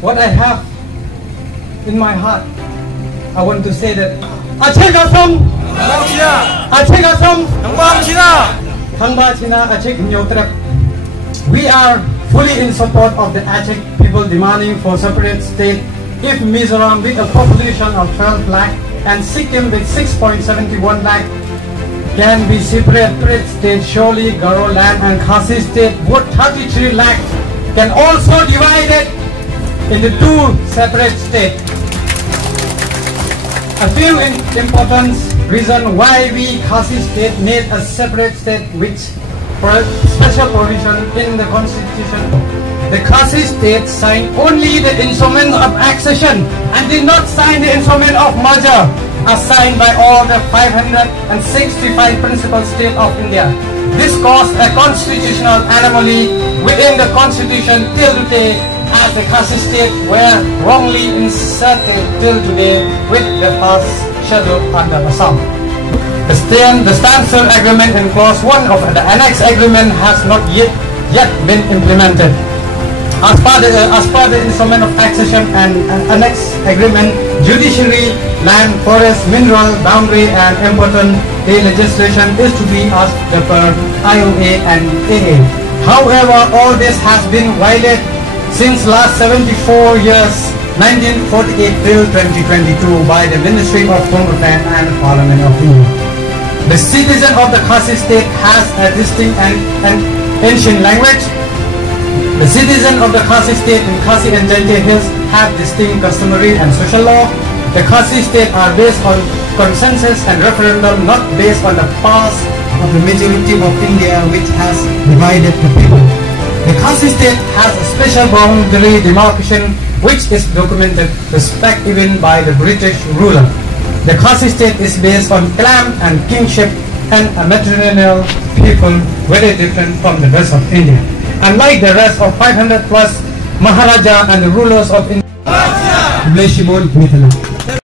what I have in my heart, I want to say that Acession, we are fully in support of the Aceh people demanding for separate state. If Mizoram with a population of 12 lakh and Sikkim with 6.71 lakh can be separate state, surely Garo land and Khasi state, both 33 lakh, can also divide it into two separate states. A few important reasons why we Khasi state need a separate state with special provision in the constitution. The Khasi state signed only the instrument of accession and did not sign the instrument of merger as signed by all the 565 principal states of India. This caused a constitutional anomaly within the constitution till today, as the Khasi state were wrongly inserted till today with the first schedule under Assam. The standstill agreement in clause 1 of the annex agreement has not yet been implemented. As per the instrument of accession and annex agreement, judiciary, land, forest, mineral, boundary and important legislation is to be as per IOA and AA. However, all this has been violated since last 74 years, 1948 till 2022, by the Ministry of Home Affairs and Parliament of India. The citizen of the Khasi state has a distinct and ancient language. The citizens of the Khasi state in Khasi and Jaintia Hills have distinct customary and social law. The Khasi state are based on consensus and referendum, not based on the past of the majority of India, which has divided the people. The Khasi state has a special boundary demarcation which is documented respect even by the British ruler. The Khasi state is based on clan and kingship and a matrilineal people very different from the rest of India. Unlike the rest of 500 plus Maharaja and the rulers of India.